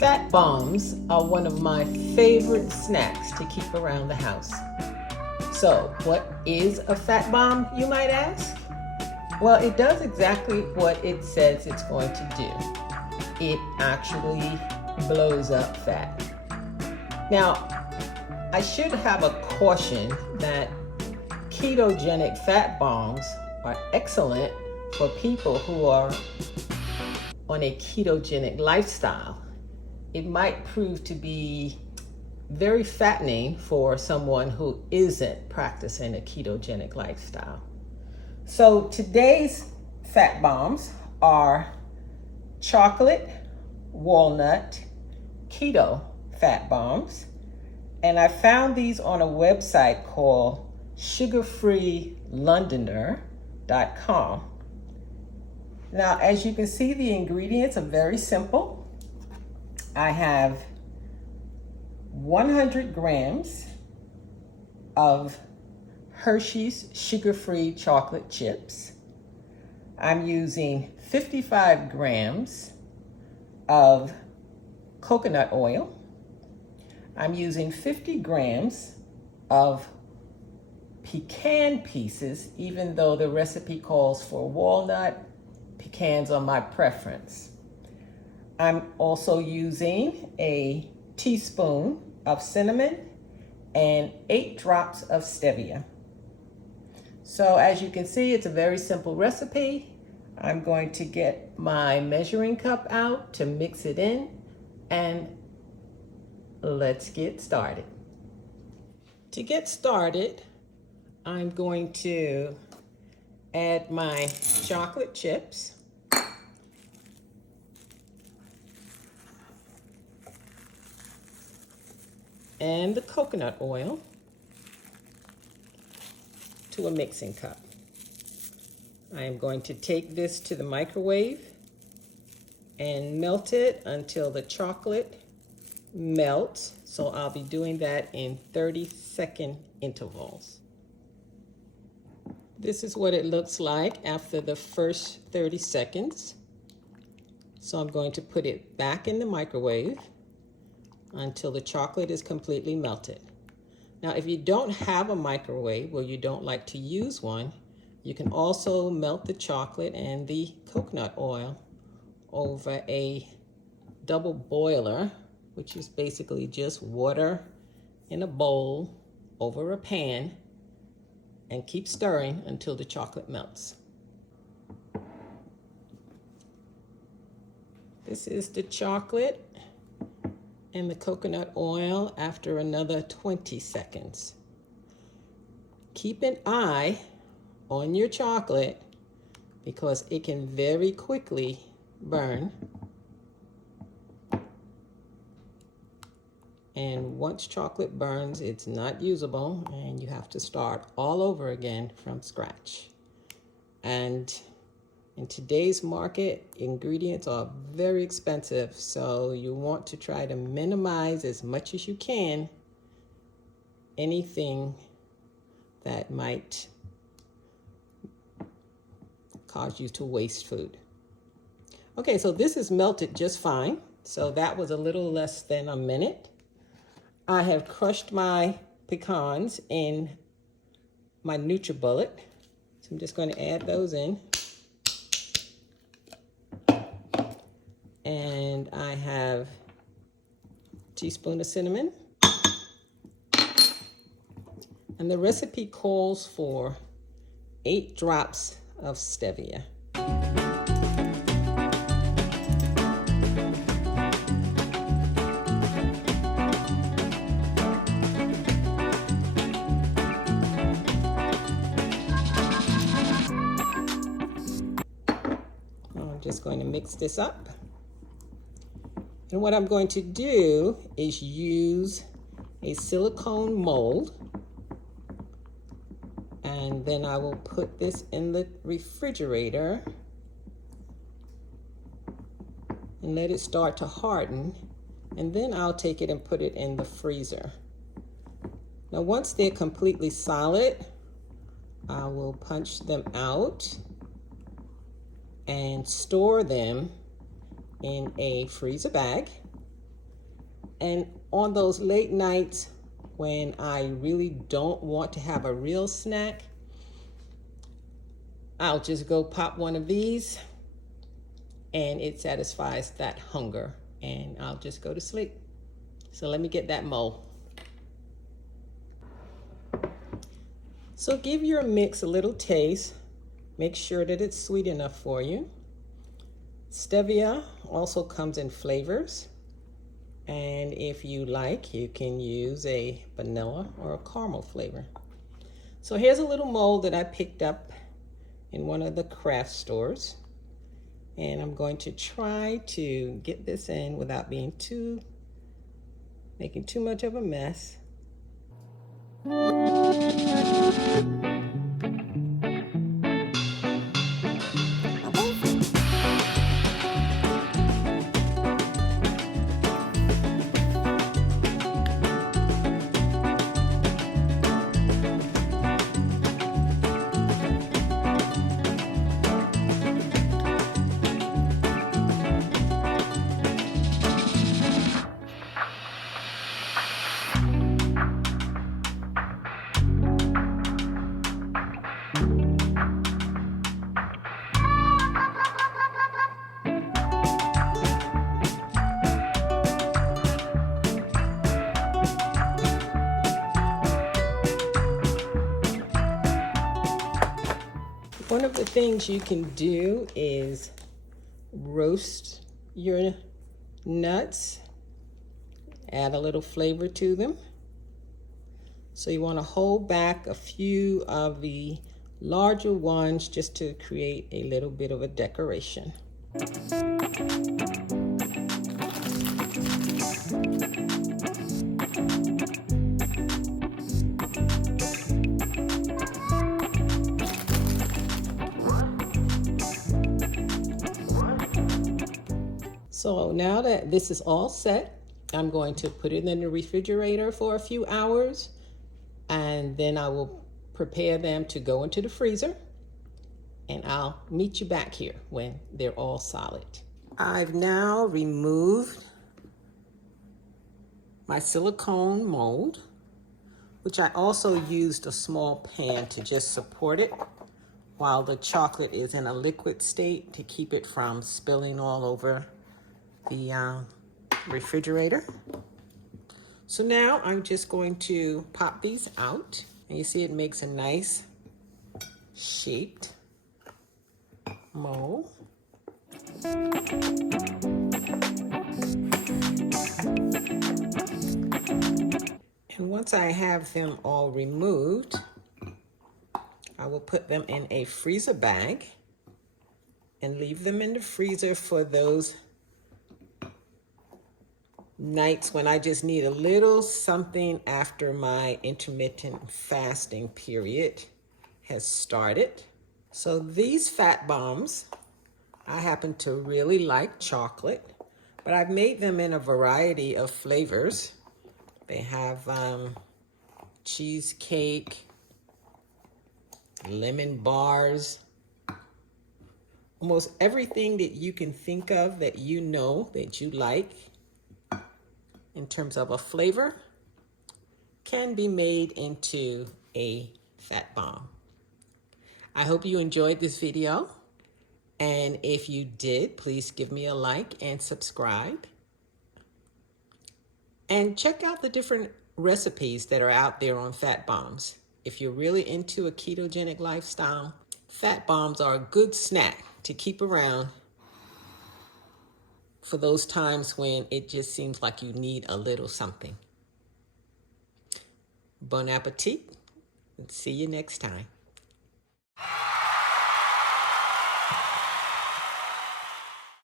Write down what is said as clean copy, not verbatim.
Fat bombs are one of my favorite snacks to keep around the house. So, what is a fat bomb, you might ask? Well, it does exactly what it says it's going to do. It actually blows up fat. Now, I should have a caution that ketogenic fat bombs are excellent for people who are on a ketogenic lifestyle. It might prove to be very fattening for someone who isn't practicing a ketogenic lifestyle. So today's fat bombs are chocolate, walnut, keto fat bombs. And I found these on a website called sugarfreelondoner.com. Now, as you can see, the ingredients are very simple. I have 100 grams of Hershey's sugar-free chocolate chips. I'm using 55 grams of coconut oil. I'm using 50 grams of pecan pieces, even though the recipe calls for walnut. Pecans are my preference. I'm also using a teaspoon of cinnamon and 8 drops of stevia. So as you can see, it's a very simple recipe. I'm going to get my measuring cup out to mix it in, and let's get started. To get started, I'm going to add my chocolate chips. And the coconut oil to a mixing cup. I am going to take this to the microwave and melt it until the chocolate melts. So I'll be doing that in 30-second intervals. This is what it looks like after the first 30 seconds. So I'm going to put it back in the microwave until the chocolate is completely melted. Now, if you don't have a microwave or you don't like to use one, you can also melt the chocolate and the coconut oil over a double boiler, which is basically just water in a bowl over a pan, and keep stirring until the chocolate melts. This is the chocolate and the coconut oil after another 20 seconds. Keep an eye on your chocolate because it can very quickly burn. And once chocolate burns, it's not usable and you have to start all over again from scratch. And in today's market, ingredients are very expensive, so you want to try to minimize as much as you can anything that might cause you to waste food. Okay, so this is melted just fine. So that was a little less than a minute. I have crushed my pecans in my NutriBullet. So I'm just going to add those in. And I have a teaspoon of cinnamon. And the recipe calls for 8 drops of stevia. I'm just going to mix this up. And what I'm going to do is use a silicone mold, and then I will put this in the refrigerator and let it start to harden, and then I'll take it and put it in the freezer. Now once they're completely solid, I will punch them out and store them in a freezer bag. And on those late nights when I really don't want to have a real snack, I'll just go pop one of these and it satisfies that hunger and I'll just go to sleep. So let me get that mold. So give your mix a little taste. Make sure that it's sweet enough for you. Stevia also comes in flavors. And if you like, you can use a vanilla or a caramel flavor. So here's a little mold that I picked up in one of the craft stores. And I'm going to try to get this in without making too much of a mess. One of the things you can do is roast your nuts, add a little flavor to them. So you want to hold back a few of the larger ones just to create a little bit of a decoration. So now that this is all set, I'm going to put it in the refrigerator for a few hours, and then I will prepare them to go into the freezer, and I'll meet you back here when they're all solid. I've now removed my silicone mold, which I also used a small pan to just support it while the chocolate is in a liquid state to keep it from spilling all over the refrigerator. So now I'm just going to pop these out, and you see it makes a nice shaped mold. And once I have them all removed, I will put them in a freezer bag and leave them in the freezer for those nights when I just need a little something after my intermittent fasting period has started. So these fat bombs, I happen to really like chocolate, but I've made them in a variety of flavors. They have cheesecake, lemon bars, almost everything that you can think of that you know that you like in terms of a flavor can be made into a fat bomb. I hope you enjoyed this video, and if you did, please give me a like and subscribe. And check out the different recipes that are out there on fat bombs. If you're really into a ketogenic lifestyle, fat bombs are a good snack to keep around for those times when it just seems like you need a little something. Bon appetit, and see you next time.